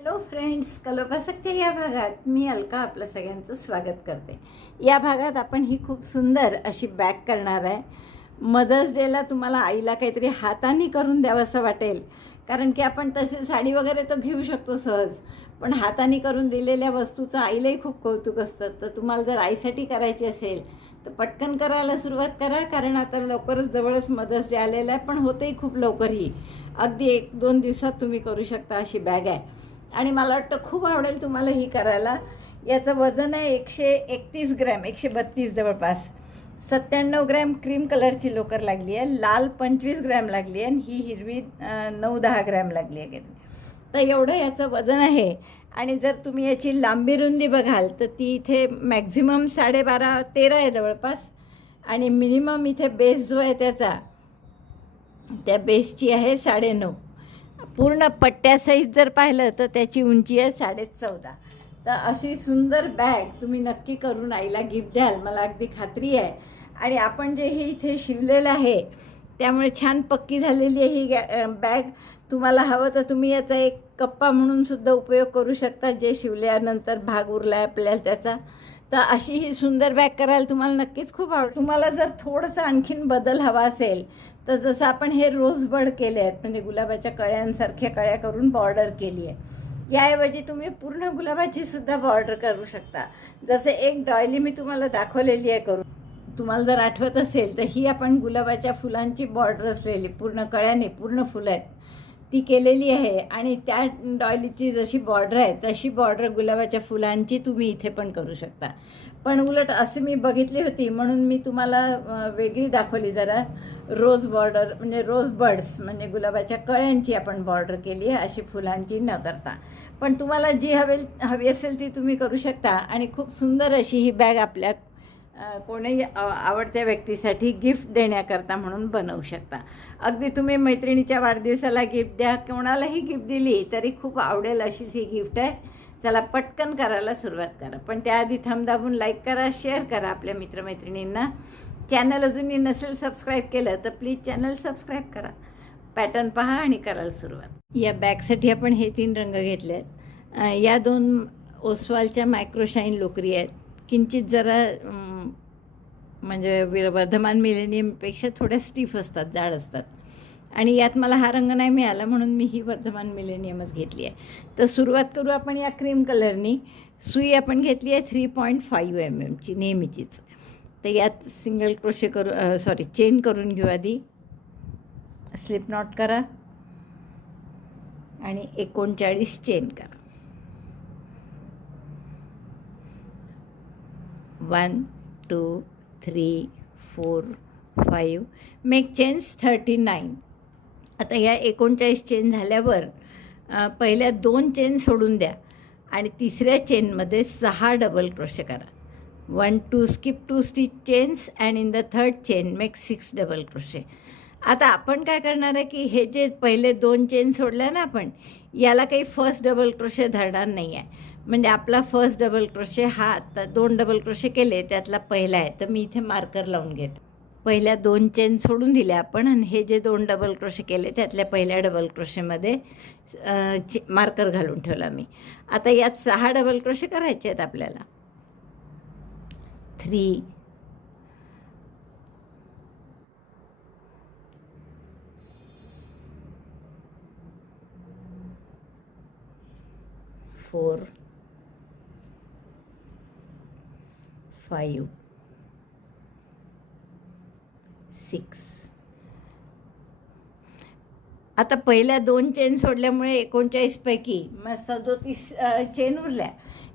Hello friends, कलोपासकच्या या भागात मी अलका आपलं सगळ्यांचं स्वागत करते. या भागात आपण ही खूप सुंदर अशी बॅग करणार आहे. मदर्स डेला तुम्हाला आईला काहीतरी हाताने करून द्यावं असं वाटेल, कारण की आपण तसे साडी वगैरे तर घेऊ शकतो सहज, पण हाताने करून दिलेल्या वस्तूचं आईलाही खूप कौतुक असतं. तर तुम्हाला जर आईसाठी करायची असेल तर पटकन करायला सुरुवात करा, कारण आता लवकरच जवळच मदर्स डे आलेला आहे. पण होतेही खूप लवकर, ही अगदी 1-2 दिवसात तुम्ही करू शकता अशी बॅग आहे. आणि मला वाटतं खूप आवडेल तुम्हाला ही करायला. याचं वजन आहे 131 ग्रॅम, 132 जवळपास. 97 ग्रॅम क्रीम कलरची लोकर लागली आहे, लाल 25 ग्रॅम लागली आहे आणि ही हिरवी 9-10 ग्रॅम लागली आहे. तर एवढं याचं वजन आहे. आणि जर तुम्ही याची लांबी रुंदी बघाल तर ती इथे मॅक्झिमम 12.5-13 आहे जवळपास, आणि मिनिमम इथे बेस जो आहे त्या बेसची आहे 9.5. पूर्ण पट्ट्यासहित जर पाहिलं तर त्याची उंची आहे 14.5. तर अशी सुंदर बॅग तुम्ही नक्की करून आईला गिफ्ट द्याल, मला अगदी खात्री आहे. आणि आपण जे हे इथे शिवलेलं आहे त्यामुळे छान पक्की झालेली आहे ही बॅग. तुम्हाला हवं तर तुम्ही याचा एक कप्पा म्हणून सुद्धा उपयोग करू शकता, जे शिवल्यानंतर भाग उरला आपल्याला त्याचा. तर अशी ही सुंदर बॅग करायला तुम्हाला नक्कीच खूप आवडेल. तुम्हाला जर थोडंसं आणखीन बदल हवा असेल तर जसं आपण हे रोज बड केले आहेत, म्हणजे गुलाबाच्या कळ्यांसारख्या कळ्या करून बॉर्डर केली आहे, याऐवजी तुम्ही पूर्ण गुलाबाची सुद्धा बॉर्डर करू शकता. जसे एक डॉयली मी तुम्हाला दाखवलेली आहे करून, तुम्हाला जर आठवत असेल तर ही आपण गुलाबाच्या फुलांची बॉर्डर असलेली, पूर्ण कळ्याने पूर्ण फुलं आहेत ती केलेली आहे. आणि त्या डॉयलीची जशी बॉर्डर आहे तशी बॉर्डर गुलाबाच्या फुलांची तुम्ही इथे पण करू शकता. पण उलट असे मी बघितली होती म्हणून मी तुम्हाला वेगळी दाखवली जरा. रोज बॉर्डर म्हणजे रोज बड्स म्हणजे गुलाबाच्या कळ्यांची आपण बॉर्डर केली आहे, अशी फुलांची न करता. पण तुम्हाला जी हवी असेल ती तुम्ही करू शकता. आणि खूप सुंदर अशी ही बॅग आपल्या कोणीही आवडत्या व्यक्तीसाठी गिफ्ट देण्याकरता म्हणून बनवू शकता. अगदी तुम्ही मैत्रिणीच्या वाढदिवसाला गिफ्ट द्या, कोणालाही गिफ्ट दिली तरी खूप आवडेल अशीच ही गिफ्ट आहे. चला पटकन करायला सुरुवात करा. पण त्याआधी थंब दाबून लाईक करा, शेअर करा आपल्या मित्रमैत्रिणींना. चॅनल अजूनही नसेल सबस्क्राईब केलं तर प्लीज चॅनल सबस्क्राईब करा. पॅटर्न पहा आणि करायला सुरुवात. या बॅगसाठी आपण हे 3 रंग घेतले आहेत. या 2 ओसवालच्या मायक्रोशाईन लोकरी आहेत. किंचित जरा म्हणजे वर्धमान मिलेनियमपेक्षा थोड्या स्टिफ असतात, जाड असतात. आणि यात मला हा रंग नाही मिळाला म्हणून मी ही वर्धमान मिलेनियमच घेतली आहे. तर सुरुवात करू आपण या क्रीम कलरनी. सुई आपण घेतली आहे 3.5 mm ची नेहमीचीच. तर यात सिंगल क्रोशे चेन करून घेऊ आधी. स्लिप नॉट करा आणि 39 चेन करा. 1 2 3 4 5 मेक चेन्स 39. आता या 39 चेन झाल्यावर पहिल्या 2 चेन सोडून द्या आणि तिसऱ्या चेनमध्ये 6 डबल क्रोशे करा. 1 2 skip 2 stitch chains and in the third chain make 6 double crochet. आता आपण काय करणार आहे की हे जे पहिले 2 चेन सोडल्या ना आपण, याला काही फर्स्ट डबल क्रोशे धरणार नाही आहे. म्हणजे आपला फर्स्ट डबल क्रोशे हा आता 2 डबल क्रोशे केले त्यातला पहिला आहे. तर मी इथे मार्कर लावून घेते. पहिल्या 2 चेन सोडून दिल्या आपण आणि हे जे 2 डबल क्रोशे केले त्यातल्या पहिल्या डबल क्रोशेमध्ये मार्कर घालून ठेवला मी. आता यात 6 डबल क्रोशे करायचे आहेत आपल्याला. 3 4 5 6. आता पहिल्या 2 चेन सोडल्यामुळे 39 पैकी मग 37 चेन उरल्या.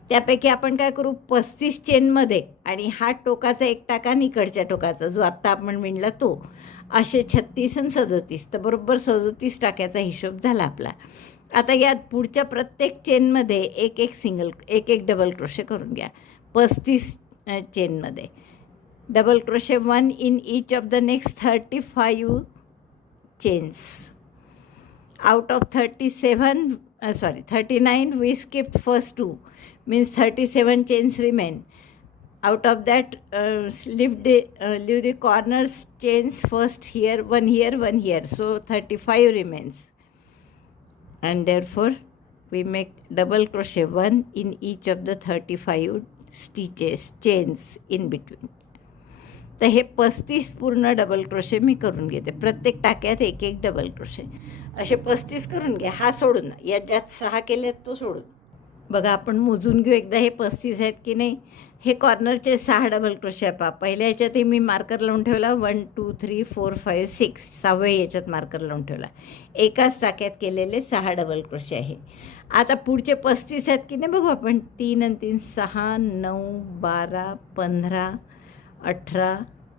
त्यापैकी आपण काय करू, 35 चेनमध्ये आणि हा टोकाचा एक टाका आणि इकडच्या टोकाचा जो आत्ता आपण विणला तो, असे 36 आणि 37. तर बरोबर 37 टाक्याचा हिशोब झाला आपला. आता यात पुढच्या प्रत्येक चेनमध्ये एक डबल क्रोशे करून घ्या. 35 चेनमध्ये double crochet 1 in each of the next 35 chains. Out of 39 we skipped first 2, means 37 chains remain. Out of that leave the corners chains first here, one here, so 35 remains. And therefore we make double crochet 1 in each of the 35 stitches chains in between. तर हे 35 पूर्ण double crochet मी करून घेते. प्रत्येक टाक्यात एक एक double crochet असे 35 करून घ्या. हा सोडून ना, यात ज्यात 6 केले आहेत तो सोडून. बघा आपण मोजून घेऊ एकदा हे 35 आहेत की नाही. हे कॉर्नरचे 6 डबल क्रोशे पहा. पहिल्या याच्यातही मी मार्कर लावून ठेवला 1 2 3 4 5 6 6व्या याच्यात मार्कर लावून ठेवला. एकाच टाक्यात केलेले 6 डबल क्रोशे आहे. आता पुढचे 35 आहेत की नाही बघू आपण. 3 आणि 3 6 9 12 15 18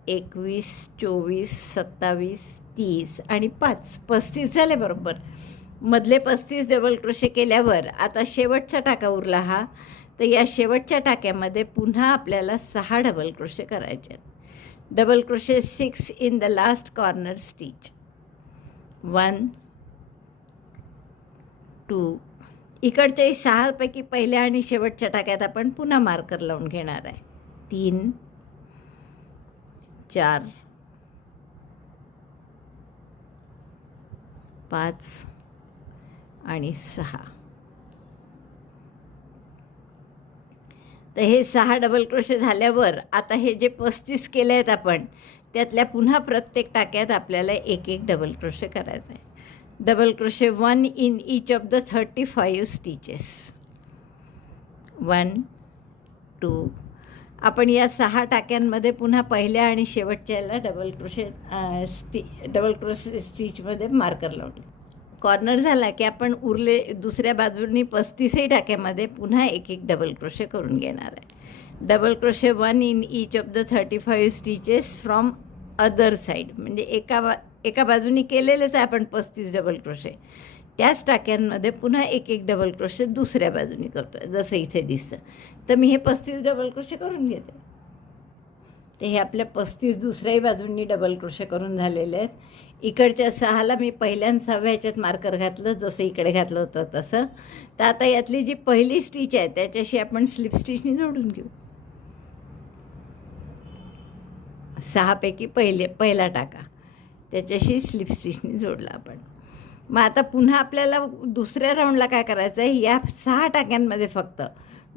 21 24 27 30 आणि 5 35 झाले बरोबर. मधले 35 डबल क्रोशे केल्यावर आता शेवटचा टाका उरला हा. तर या शेवटच्या टाक्यामध्ये पुन्हा आपल्याला 6 डबल क्रोशे करायचे आहेत. Double crochet 6 in the last corner stitch. 1 2 इकडच्याही 6 पैकी पहिल्या आणि शेवटच्या टाक्यात आपण पुन्हा मार्कर लावून घेणार आहे. 3 4 5 आणि 6. तर हे 6 डबल क्रोशे झाल्यावर आता हे जे 35 केले आहेत आपण त्यातल्या पुन्हा प्रत्येक टाक्यात आपल्याला एक एक डबल क्रोशे करायचं आहे. Double crochet 1 in each of the 35 stitches. 1 2 आपण या 6 टाक्यांमध्ये पुन्हा पहिल्या आणि शेवटच्याला डबल क्रोशे स्टिचमध्ये मार्कर लावले. कॉर्नर झाला की आपण उरले दुसऱ्या बाजूनी 35ही टाक्यामध्ये पुन्हा एक एक डबल क्रोशे करून घेणार आहे. Double crochet 1 in each of the 35 stitches from other side. म्हणजे एका बाजूनी केलेलेच आहे आपण 35 डबल क्रोशे. त्याच टाक्यांमध्ये पुन्हा एक एक डबल क्रोशे दुसऱ्या बाजूनी करतो आहे जसं इथे दिसतं. तर मी हे 35 डबल क्रोशे करून घेते. ते हे आपल्या 35 दुसऱ्याही बाजूंनी डबल क्रोशे करून झालेले आहेत. इकडच्या 6ला मी पहिल्या आणि 6व्या ह्याच्यात मार्कर घातलं जसं इकडे घातलं होतं तसं. तर आता यातली जी पहिली स्टिच आहे त्याच्याशी आपण स्लिप स्टिचनी जोडून घेऊ. 6 पैकी पहिला टाका त्याच्याशी स्लिप स्टिचनी जोडला आपण. मग आता पुन्हा आपल्याला दुसऱ्या राऊंडला काय करायचं आहे. या 6 टाक्यांमध्ये फक्त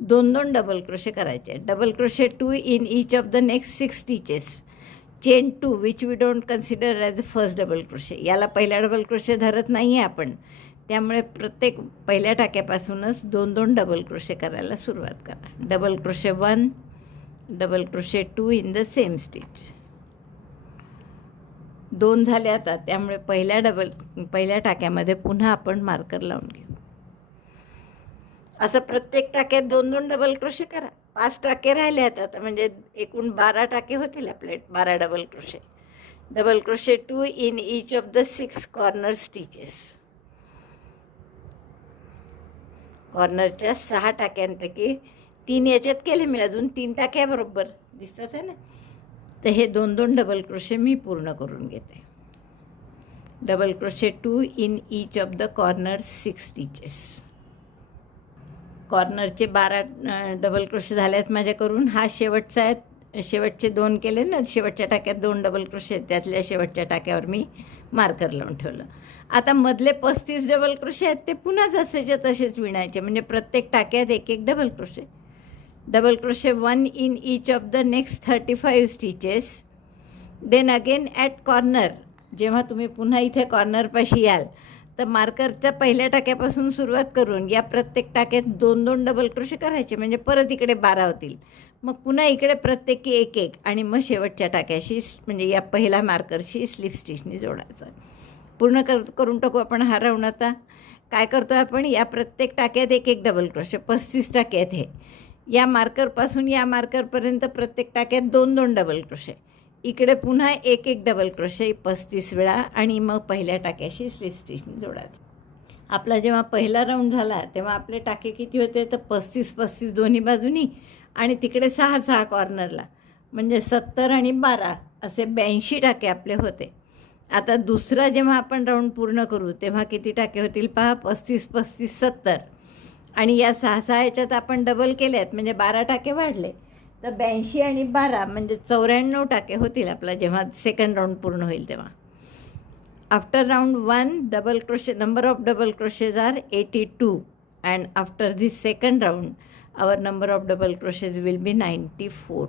2 डबल क्रोशे करायचे. Double crochet 2 in each of the next 6 stitches. Chain 2 which we don't consider as the first double crochet. याला पहिला डबल क्रोशे धरत नाही आहे आपण. त्यामुळे प्रत्येक पहिल्या टाक्यापासूनच 2 डबल क्रोशे करायला सुरुवात करा. Double crochet 1 double crochet 2 in the same stitch. 2 झाले आता. त्यामुळे पहिल्या टाक्यामध्ये पुन्हा आपण मार्कर लावून घेऊ. असं प्रत्येक टाक्यात 2 डबल क्रोशे करा. 5 टाके राहिले आता म्हणजे एकूण 12 टाके होतील आपले. 12 double crochet. Double crochet 2 in each of the 6 corner stitches. कॉर्नरच्या 6 टाक्यांपैकी 3 याच्यात केले मी. अजून 3 टाक्या बरोबर दिसतात आहे ना. तर हे 2 डबल क्रोशे मी पूर्ण करून घेते. Double crochet 2 in each of the corner 6 stitches. कॉर्नरचे 12 डबल क्रोशे झाले आहेत माझ्या करून. हा शेवटचा आहे. शेवटचे 2 केले ना. शेवटच्या टाक्यात 2 डबल क्रोशे. त्यातल्या शेवटच्या टाक्यावर मी मार्कर लावून ठेवलं. आता मधले 35 डबल क्रोशे आहेत ते पुन्हा जसेच्या तसेच विणायचे. म्हणजे प्रत्येक टाक्यात एक एक double crochet. Double crochet 1 in each of the next 35 stitches. Then again at corner. जेव्हा तुम्ही पुन्हा इथे कॉर्नरपाशी याल तर मार्करच्या पहिल्या टाक्यापासून सुरुवात करून या प्रत्येक टाक्यात 2 डबल क्रोशे करायचे. म्हणजे परत इकडे 12 होतील. मग पुन्हा इकडे प्रत्येकी एक एक आणि मग शेवटच्या टाक्याशी म्हणजे या पहिल्या मार्करशी स्लिप स्टिचनी जोडायचं. पूर्ण करून टाकू आपण हा राऊंड. आता काय करतो आहे आपण. या प्रत्येक टाक्यात एक एक डबल क्रोशे. 35 टाके आहेत हे. या मार्करपासून या मार्करपर्यंत प्रत्येक टाक्यात 2 डबल क्रोशे. इकडे पुन्हा एक एक डबल क्रोशे 35 वेळा आणि मग पहिल्या टाक्याशी स्लिप स्टिचनी जोडायचं. आपला जेव्हा पहिला राऊंड झाला तेव्हा आपले टाके किती होते तर 35 दोन्ही बाजूनी आणि तिकडे 6 कॉर्नरला. म्हणजे 70 आणि 12 असे 82 टाके आपले होते. आता दुसरा जेव्हा आपण राऊंड पूर्ण करू तेव्हा किती टाके होतील पहा. 35 70 आणि या 6 याच्यात आपण डबल केले आहेत म्हणजे 12 टाके वाढले. तर 82 आणि 12 म्हणजे 94 टाके होतील आपला जेव्हा सेकंड राऊंड पूर्ण होईल तेव्हा. After round 1 double crochet number of double crochets are 82. and after this second round our number of double crochets will be 94.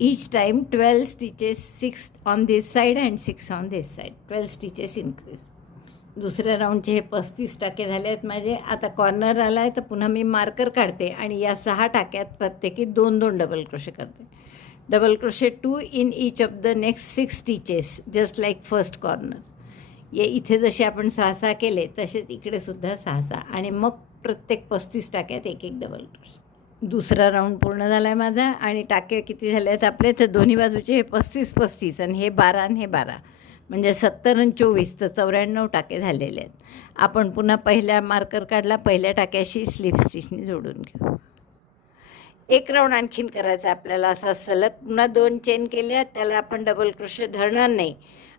Each time 12 stitches, 6 on this side and 6 on this side, 12 stitches increase. दुसऱ्या राऊंडचे हे 35 टाके झाले आहेत माझे. आता corner आला आहे तर पुन्हा मी मार्कर काढते आणि या 6 टाक्यात प्रत्येकी 2-2 डबल क्रोशे करते. Double crochet 2 in each of the next 6 stitches just like first corner. ये इथे जसे आपण 6-6 केले तसेच इकडे सुद्धा 6-6 आणि मग प्रत्येक 35 टाक्यात एक डबल क्रोशे. दुसरा राऊंड पूर्ण झाला आहे माझा आणि टाके किती झाले आहेत आपले तर दोन्ही बाजूचे हे 35-35 आणि हे 12 आणि हे 12 म्हणजे 70 आणि 24 तर 94 टाके झालेले आहेत. आपण पुन्हा पहिल्या मार्कर काढला, पहिल्या टाक्याशी स्लिप स्टिचने जोडून घेऊ. एक राऊंड आणखीन करायचा आपल्याला असा सलग. पुन्हा 2 चेन केल्या, त्याला आपण डबल क्रोशे धरणार नाही.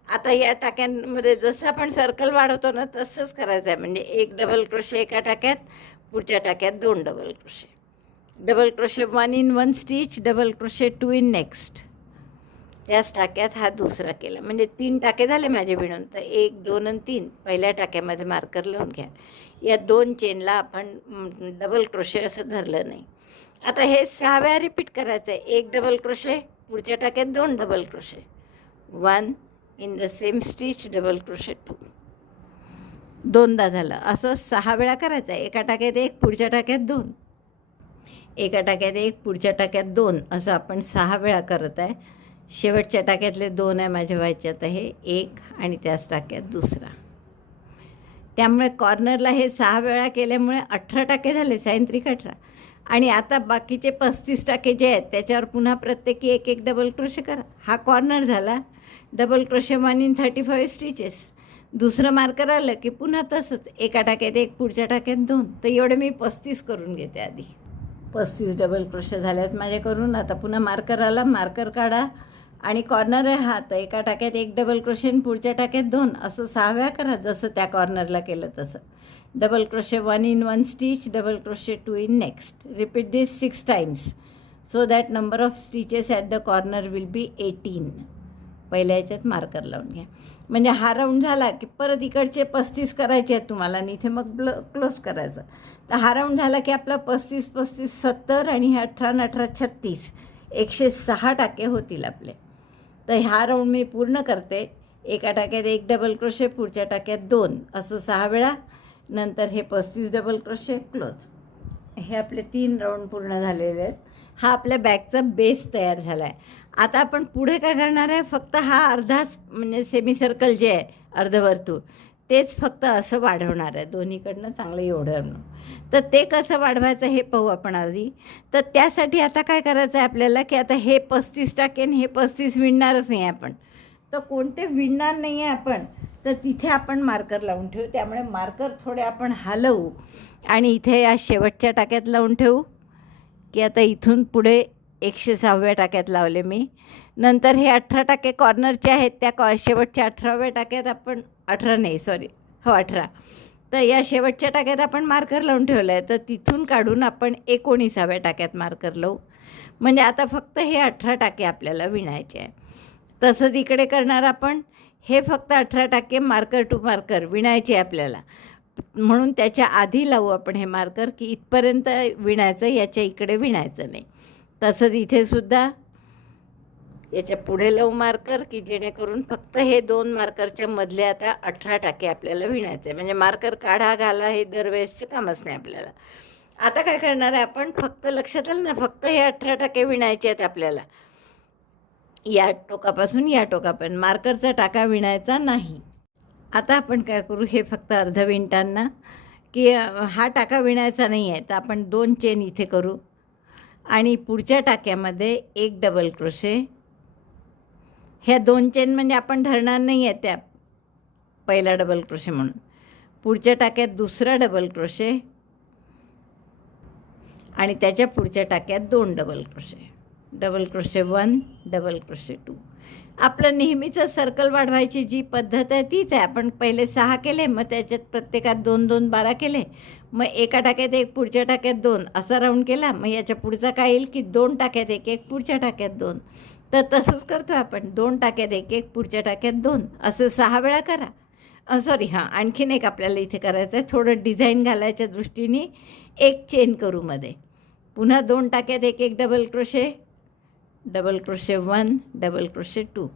आता या टाक्यांमध्ये जसं आपण सर्कल वाढवतो ना तसंच करायचं आहे. म्हणजे एक डबल क्रोशे एका टाक्यात, पुढच्या टाक्यात 2 double crochet. Double crochet 1 in 1 stitch, double crochet 2 in next. त्याच टाक्यात हा दुसरा केला म्हणजे 3 टाके झाले माझे विणून. तर 1, 2 आणि 3 पहिल्या टाक्यामध्ये मार्कर लावून घ्या. या 2 चेनला आपण डबल क्रोशे असं धरलं नाही. आता हे 6 वेळा रिपीट करायचं आहे. 1 डबल क्रोशे, पुढच्या टाक्यात 2 double crochet, 1 in the same stitch, double crochet 2. 2दा झालं. असं 6 वेळा करायचं आहे. एका टाक्यात 1, पुढच्या टाक्यात 2, एका टाक्यात 1, पुढच्या टाक्यात 2 असं आपण 6 वेळा करत आहे. शेवटच्या टाक्यातले 2 आहे माझ्या व्हायचे. आता हे 1 आणि त्याच टाक्यात दुसरा. त्यामुळे कॉर्नरला हे 6 वेळा केल्यामुळे 18 टाके झाले, सायंत्रिक 18. आणि आता बाकीचे 35 टाके जे आहेत त्याच्यावर पुन्हा प्रत्येकी एक डबल क्रोशे करा. हा कॉर्नर झाला. Double crochet 1 in 35 stitches. दुसरं मार्कर आलं की पुन्हा तसंच एका टाक्यात 1, पुढच्या टाक्यात 2. तर एवढे मी 35 करून घेते आधी. 35 डबल क्रोशे झाल्यात माझे करून. आता पुन्हा मार्कर आला, मार्कर काढा आणि कॉर्नर आहे हा. तर एका टाक्यात 1 डबल क्रोशे आणि पुढच्या टाक्यात 2 असं 6 वेळा करा जसं त्या कॉर्नरला केलं तसं. Double crochet 1 in 1 stitch, double crochet 2 in next. Repeat this 6 times so that number of stitches at the corner will be 18. पहिल्या ह्याच्यात मार्कर लावून घ्या. म्हणजे हा राऊंड झाला की परत इकडचे 35 करायचे आहेत तुम्हाला आणि इथे मग क्लोज करायचं. तर हा राऊंड झाला की आपला 35-35 70 आणि हे 18-18 36 106 टाके होतील आपले. तर हा राऊंड मी पूर्ण करते. एका टाक्यात 1 डबल क्रोशे, पुढच्या टाक्यात 2 असं 6 वेळा. नंतर हे 35 डबल क्रोशे, क्लोज. हे आपले 3 राऊंड पूर्ण झालेले आहेत. हा आपल्या बॅगचा बेस तयार झाला आहे. आता आपण पुढे काय करणार आहे, फक्त हा अर्धाच म्हणजे सेमी सर्कल जे आहे अर्धवर्तुळ तेच फक्त असं वाढवणार आहे दोन्हीकडनं चांगलं एवढं. तर ते कसं वाढवायचं हे पाहू आपण आधी. तर त्यासाठी आता काय करायचं आहे आपल्याला की आता हे 35 टाकेन, हे 35 विणणारच नाही आपण. तर कोणते विणणार नाही आहे आपण तर तिथे आपण मार्कर लावून ठेवू. त्यामुळे मार्कर थोडे आपण हलवू आणि इथे या शेवटच्या टाक्यात लावून ठेवू की आता इथून पुढे 106व्या टाक्यात लावले मी. नंतर हे 18 टाके कॉर्नरचे आहेत त्या शेवटच्या 18व्या टाक्यात आपण 18. तर या शेवटच्या टाक्यात आपण मार्कर लावून ठेवलं आहे. तर तिथून काढून आपण 19व्या टाक्यात मार्कर लावू. म्हणजे आता फक्त हे 18 टाके आपल्याला विणायचे आहे. तसंच इकडे करणार आपण. हे फक्त 18 टाके मार्कर टू मार्कर विणायचे आपल्याला. म्हणून त्याच्या आधी लावू आपण हे मार्कर की इथपर्यंत विणायचं, याच्या इकडे विणायचं नाही. तसंच इथे सुद्धा याच्या पुढे लावू मार्कर की जेणेकरून फक्त हे 2 मार्करच्या मधले आता 18 टाके आपल्याला विणायचे. म्हणजे मार्कर काढा घाला हे दरवेळेसचं कामच नाही आपल्याला. आता काय करणार आहे आपण, फक्त लक्षात आलं ना, फक्त हे 18 टाके विणायचे आहेत आपल्याला. या टोकापासून या टोकापर्यंत मार्करचा टाका विणायचा नाही. आता आपण काय करू, हे फक्त अर्ध विणताना की हा टाका विणायचा नाही आहे तर आपण 2 चेन इथे करू आणि पुढच्या टाक्यामध्ये 1 डबल क्रोशे. ह्या 2 चेन म्हणजे आपण धरणार नाही आहे त्या पहिला डबल क्रोशे म्हणून. पुढच्या टाक्यात दुसरा डबल क्रोशे आणि त्याच्या पुढच्या टाक्यात 2 double crochet. Double crochet 1, double crochet 2. आपलं नेहमीचं सर्कल वाढवायची जी पद्धत आहे तीच आहे. आपण पहिले 6 केले, मग त्याच्यात प्रत्येकात 2-2 12 केले, मग एका टाक्यात 1, पुढच्या टाक्यात 2 असा राऊंड केला. मग याच्या पुढचा काय येईल की 2 टाक्यात 1, पुढच्या टाक्यात 2. तर तसंच करतो आपण. 2 टाक्यात 1, पुढच्या टाक्यात 2 असं 6 वेळा करा. सॉरी हां, आणखीन एक आपल्याला इथे करायचं आहे. थोडं डिझाईन घालायच्या दृष्टीने एक चेन करू मध्ये. पुन्हा 2 टाक्यात एक एक डबल क्रोशे 1, डबल क्रोशे 2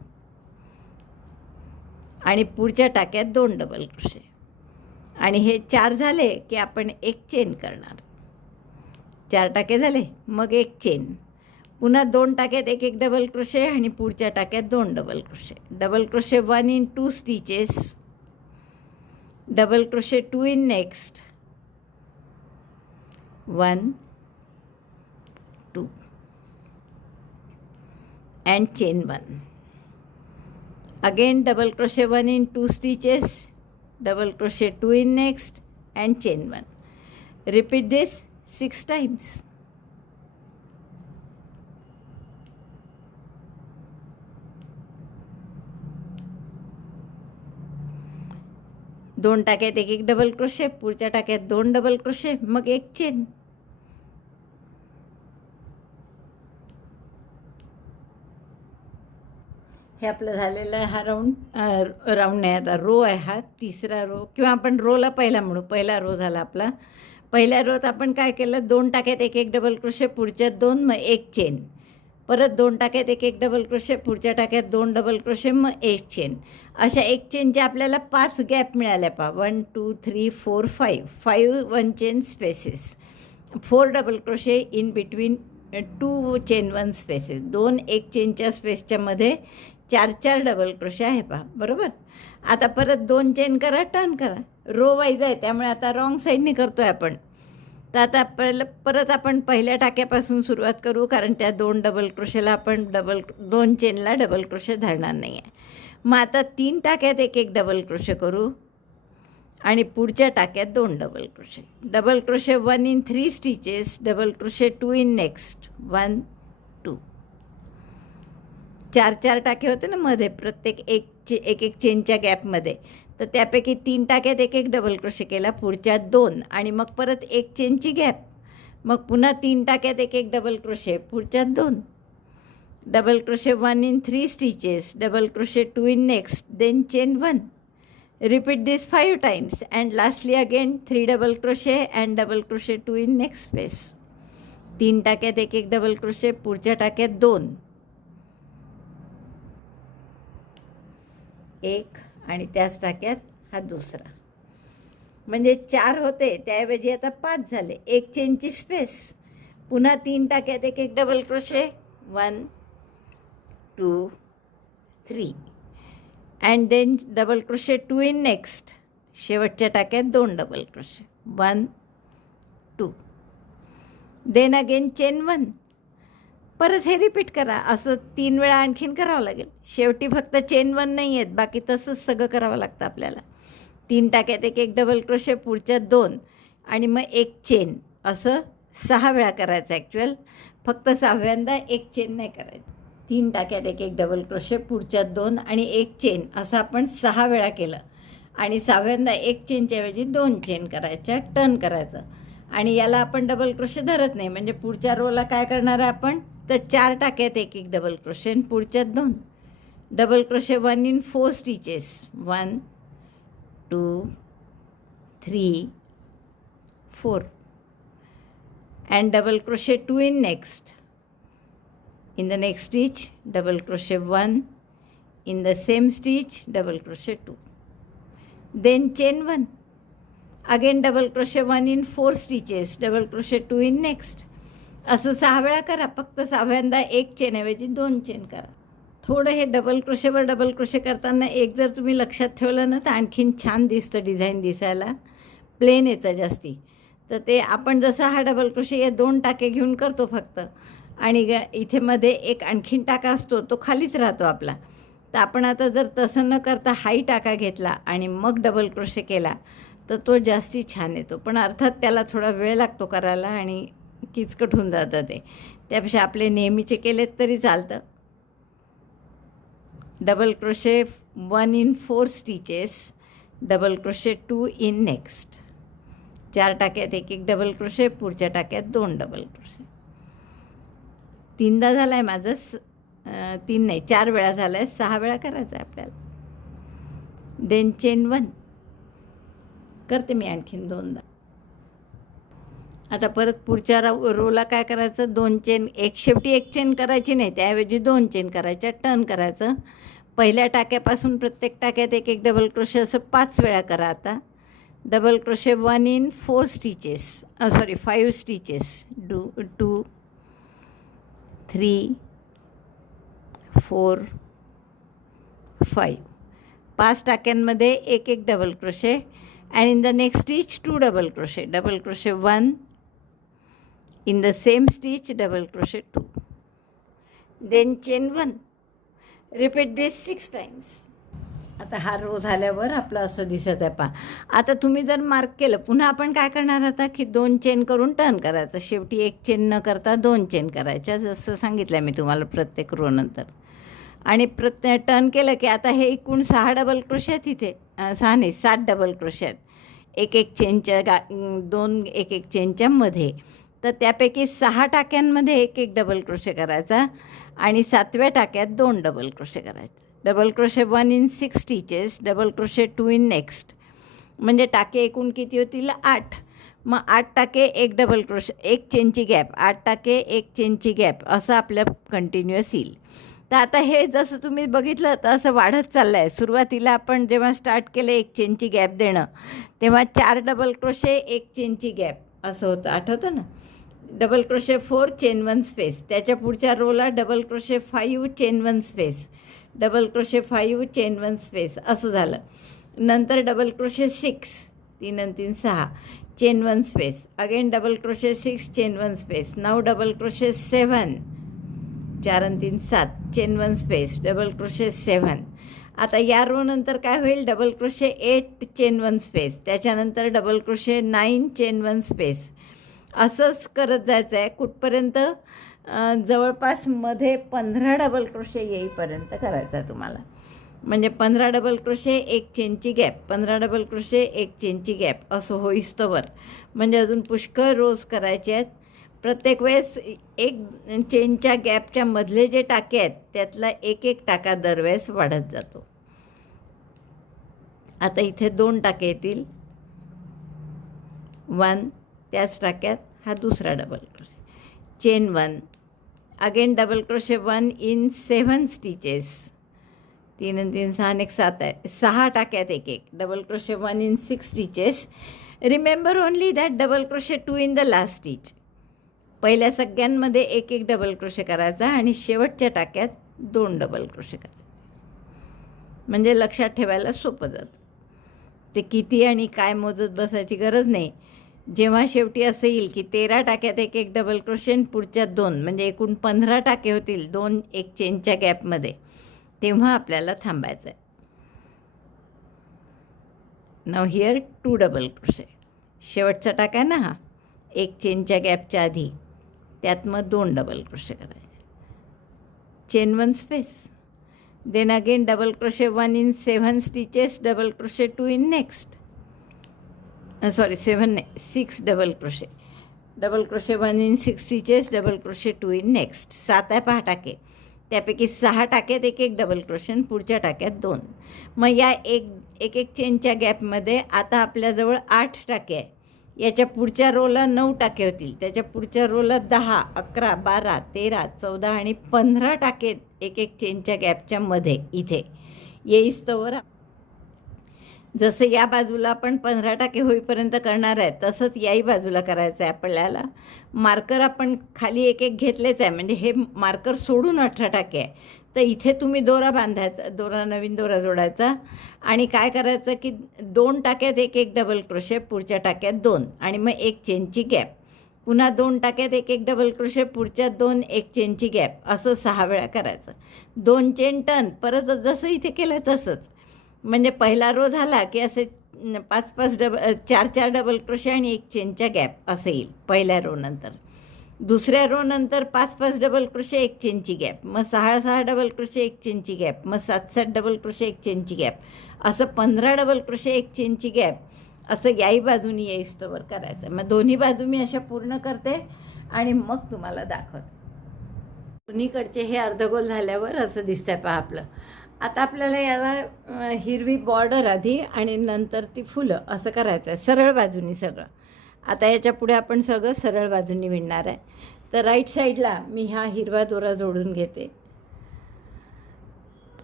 आणि पुढच्या टाक्यात 2 डबल क्रोशे. आणि हे 4 झाले की आपण एक चेन करणार. 4 टाके झाले, मग एक चेन. पुन्हा 2 टाक्यात एक एक डबल क्रोशे आणि पुढच्या टाक्यात 2 double crochet. Double crochet 1 in 2 stitches, double crochet 2 in next, 1, 2 and chain 1. Again double crochet 1 in 2 stitches, double crochet 2 in next and chain 1. Repeat this 6 times. दोन टाक्यात एक एक डबल क्रोशे, पुढच्या टाक्यात 2 डबल क्रोशे, मग एक चेन. हे आपलं झालेलं आहे. हा राऊंड नाही, आता रो आहे. हा तिसरा रो, किंवा आपण रोला पहिला म्हणू. पहिला रो झाला आपला. पहिल्या रोत आपण काय केलं, 2 टाक्यात एक एक डबल क्रोशे, पुढच्यात 2, मग एक चेन. परत 2 टाक्यात एक एक डबल क्रोशे, पुढच्या टाक्यात 2 डबल क्रोशे, मग एक चेन. अशा एक चेनच्या आपल्याला 5 गॅप मिळाल्या. 1, 2, 3, 4, 5 1 chain spaces, 4 double crochet in between 2 chain 1 spaces. 2 एक चेनच्या स्पेसच्या मध्ये 4 डबल क्रोशे आहे पहा, बरोबर. आता परत 2 चेन करा, टर्न करा. रो वाईज आहे त्यामुळे आता रॉंग साईडने करतो आहे आपण. तर आता परत आपण पहिल्या टाक्यापासून सुरुवात करू, कारण त्या 2 डबल क्रोशेला आपण 2 चेनला डबल क्रोशे धरणार नाही आहे. मग आता 3 टाक्यात एक एक डबल क्रोशे करू आणि पुढच्या टाक्यात 2 double crochet. Double crochet 1 in 3 stitches, double crochet 2 in next, 1, 2. 4 टाके होते ना मध्ये, प्रत्येक एक चेनच्या गॅपमध्ये. तर त्यापैकी 3 टाक्यात एक एक डबल क्रोशे केला, पुढच्या 2 आणि मग परत एक चेनची गॅप. मग पुन्हा 3 टाक्यात एक एक डबल क्रोशे, पुढच्या 2. Double crochet 1 in 3 stitches, double crochet 2 in next, then chain 1. Repeat this 5 times and lastly again 3 double crochet and double crochet 2 in next space. 3 टाक्यात एक एक डबल क्रोशे, पुढच्या टाक्यात 2, 1 आणि त्याच टाक्यात हा दुसरा. म्हणजे 4 होते, त्याऐवजी आता 5 झाले. एक चेनची स्पेस. पुन्हा 3 टाक्यात एक एक double crochet, 1, 2, 3 and then double crochet 2 in next. शेवटच्या टाक्यात 2 double crochet, 1, 2. Then again chain 1. परत हे रिपीट करा. असं 3 वेळा आणखीन करावं लागेल. शेवटी फक्त चेन 1 नाही आहेत, बाकी तसंच सगळं करावं लागतं आपल्याला. 3 टाक्यात एक एक डबल क्रोशे, पुढच्या 2 आणि मग एक चेन. असं 6 वेळा करायचं ॲक्च्युअल. फक्त 6व्यांदा एक चेन नाही करायचं. 3 टाक्यात एक एक डबल क्रोशे, पुढच्या 2 आणि एक चेन. असं आपण 6 वेळा केलं. आणि 6व्यांदा एक चेनच्याऐवजी 2 चेन करायच्या, टर्न करायचं. आणि याला आपण डबल क्रोशे धरत नाही. म्हणजे पुढच्या रोला काय करणार आहे आपण, तर 4 टाक्यात एक एक डबल क्रोशे आणि पुढच्यात 2. Double crochet 1 in 4 stitches, 1, 2, 3, 4 and double crochet 2 in next. In the next stitch double crochet 1, in the same stitch double crochet 2, then chain 1. Again double crochet 1 in 4 stitches, double crochet 2 in next. असं 6 वेळा करा. फक्त 6व्यांदा एक chain ऐवजी 2 chain करा. थोडं हे double क्रोशेवर double crochet करताना एक जर तुम्ही लक्षात ठेवलं ना, तर आणखीन छान दिसतं, डिझाईन दिसायला प्लेन येतं जास्ती. तर ते आपण जसं हा डबल क्रोशे या 2 टाके घेऊन करतो फक्त, आणि इथे मध्ये एक आणखीन टाका असतो, तो खालीच राहतो आपला. तर आपण आता जर तसं न करता हाही टाका घेतला आणि मग डबल क्रोशे केला तर तो जास्ती छान येतो. पण अर्थात त्याला थोडा वेळ लागतो करायला आणि किचकट होऊन जातं ते. त्यापेक्षा आपले नेहमीचे केलेत तरी चालतं. Double crochet 1 in 4 stitches, double crochet 2 in next. 4 टाक्यात एक एक डबल क्रोशे, पुढच्या टाक्यात 2 डबल क्रोशे. 3दा झाला आहे माझं, 3 नाही 4 वेळा झाला आहे. 6 वेळा करायचं आहे आपल्याला. Then chain 1. करते मी आणखीन 2दा. आता परत पुढच्या रोला काय करायचं, 2 चेन, एक शेवटी 1 चेन करायची नाही, त्याऐवजी 2 चेन करायच्या, टर्न करायचं. पहिल्या टाक्यापासून प्रत्येक टाक्यात एक एक डबल क्रोशे असं 5 वेळा करा. आता double crochet 1 in 4 stitches, 5 stitches. 2 3 4 5, 5 टाक्यांमध्ये एक एक double crochet. And in the next stitch 2 double crochet, double crochet 1, in the same stitch double crochet 2, then chain 1. Repeat this 6 times. आता हा रो झाल्यावर आपलं असं दिसत आहे. पहा आता तुम्ही जर मार्क केलं, पुन्हा आपण काय करणार आता की 2 चेन करून टर्न करायचं. शेवटी 1 चेन न करता 2 चेन करायच्या, जसं सांगितलं मी तुम्हाला प्रत्येक रो नंतर. आणि टर्न केलं की आता हे एकूण 6 डबल क्रोशे आहेत इथे, 6 नाही 7 डबल क्रोशे आहेत. एक एक चेनच्या 2 एक एक चेनच्या मध्ये. तर त्यापैकी 6 टाक्यांमध्ये एक एक डबल क्रोशे करायचा आणि 7व्या टाक्यात 2 डबल क्रोशे करायचे. Double crochet 1 in 6 stitches, double crochet 2 in next. म्हणजे टाके एकूण किती होतील, 8. मग 8 टाके एक डबल क्रोशे, एक चेनची गॅप, 8 टाके एक चेनची गॅप, असं आपलं कंटिन्युअस येईल. तर आता हे जसं तुम्ही बघितलं तर असं वाढत चाललं आहे. सुरुवातीला आपण जेव्हा स्टार्ट केलं 1 चेनची गॅप देणं, तेव्हा 4 डबल क्रोशे 1 चेनची गॅप असं होतं, आठवतं ना. Double crochet 4 chain 1 space. त्याच्या पुढच्या रोला double crochet 5 chain 1 space, double crochet 5 chain 1 space असं झालं. नंतर डबल क्रोशे 6, 3 आणि 3 6 chain 1 space. Again double crochet 6 chain 1 space. Now double crochet 7, 4 आणि 3 7 चेन 1 स्पेस, डबल क्रोशे 7. आता या रो नंतर काय होईल, डबल क्रोशे 8 चेन 1 स्पेस. त्याच्यानंतर डबल क्रोशे 9 चेन 1 स्पेस. असंच करत जायचं आहे कुठपर्यंत, जवळपास मध्ये 15 डबल क्रोशे येईपर्यंत करायचं आहे तुम्हाला. म्हणजे 15 डबल क्रोशे 1 चेनची गॅप, 15 डबल क्रोशे 1 चेनची गॅप असं होईस्तोवर. म्हणजे अजून पुष्कळ रोज करायचे आहेत. प्रत्येक वेळेस 1 चेनच्या गॅपच्या मधले जे टाके आहेत त्यातला एक एक टाका दरवेळेस वाढत जातो. आता इथे 2 टाके येतील, 1, त्याच टाक्यात हा दुसरा double crochet, chain 1. Again double crochet 1 in 7 stitches, 3 आणि 3 6 आणि 7 आहे, 6 टाक्यात एक एक double crochet 1 in 6 stitches. Remember only that double crochet 2 in the last stitch. पहिल्या सगळ्यांमध्ये एक एक डबल क्रोशे करायचा आणि शेवटच्या टाक्यात 2 डबल क्रोशे करायचे. म्हणजे लक्षात ठेवायला सोपं जातं. ते किती आणि काय मोजत बसायची गरज नाही. जेव्हा शेवटी असं येईल की 13 टाक्यात एक एक डबल क्रोशे आणि पुढच्या 2, म्हणजे एकूण 15 टाके होतील 2 1 चेनच्या गॅपमध्ये, तेव्हा आपल्याला थांबायचं आहे. Now here 2 double crochet. शेवटचा टाका आहे ना हा, 1 चेनच्या गॅपच्या आधी, त्यात मग 2 डबल क्रोशे करायचे, chain 1 space. Then again double crochet 1 in 7 stitches, double crochet 2 in next. 7 नाही 6 double crochet, double crochet 1 in 6 stitches, double crochet 2 in next. 7 आहे 5 टाके, त्यापैकी 6 टाक्यात एक एक डबल क्रोशे आणि पुढच्या टाक्यात 2. मग या एक एक चेनच्या गॅपमध्ये आता आपल्याजवळ 8 टाके आहे. याच्या पुढच्या रोला 9 टाके होतील, त्याच्या पुढच्या रोला 10 11 12 13 14 आणि 15 टाके एक एक चेनच्या गॅपच्या मध्ये इथे येईस्तोवर. जसं या बाजूला आपण 15 टाके होईपर्यंत करणार आहे, तसंच याही बाजूला करायचं आहे आपल्याला. मार्कर आपण खाली एक एक घेतलेच आहे, म्हणजे हे मार्कर सोडून 18 टाके आहे. तर इथे तुम्ही दोरा बांधायचा, नवीन दोरा जोडायचा आणि काय करायचं की 2 टाक्यात एक एक डबल क्रोशे, पुढच्या टाक्यात 2 आणि मग 1 चेनची गॅप. पुन्हा 2 टाक्यात एक एक डबल क्रोशे, पुढच्या 2 1 चेनची गॅप, असं 6 वेळा करायचं. 2 चेन टर्न, परत जसं इथे केलं तसंच. म्हणजे पहिला रो झाला की असे 4 डबल क्रोशे आणि 1 चेनच्या गॅप असं येईल पहिल्या रो नंतर. दुसऱ्या रो नंतर 5 डबल क्रोशे 1 चेनची गॅप, मग 6 डबल क्रोशे 1 चेनची गॅप, मग 7 डबल क्रोशे 1 चेनची गॅप, असं 15 डबल क्रोशे 1 चेनची गॅप, असं याही बाजूनी येईस्तोवर करायचं. मग दोन्ही बाजू मी अशा पूर्ण करते आणि मग तुम्हाला दाखवते. दोन्हीकडचे हे अर्धगोल झाल्यावर असं दिसतंय पहा आपलं. आता आपल्याला याला हिरवी बॉर्डर आधी आणि नंतर ती फुलं असं करायचं आहे, सरळ बाजूनी सगळं. आता याच्या पुढे आपण सगळं सरळ बाजूनी विणणार आहे. तर राईट साईडला मी हा हिरवा दोरा जोडून घेते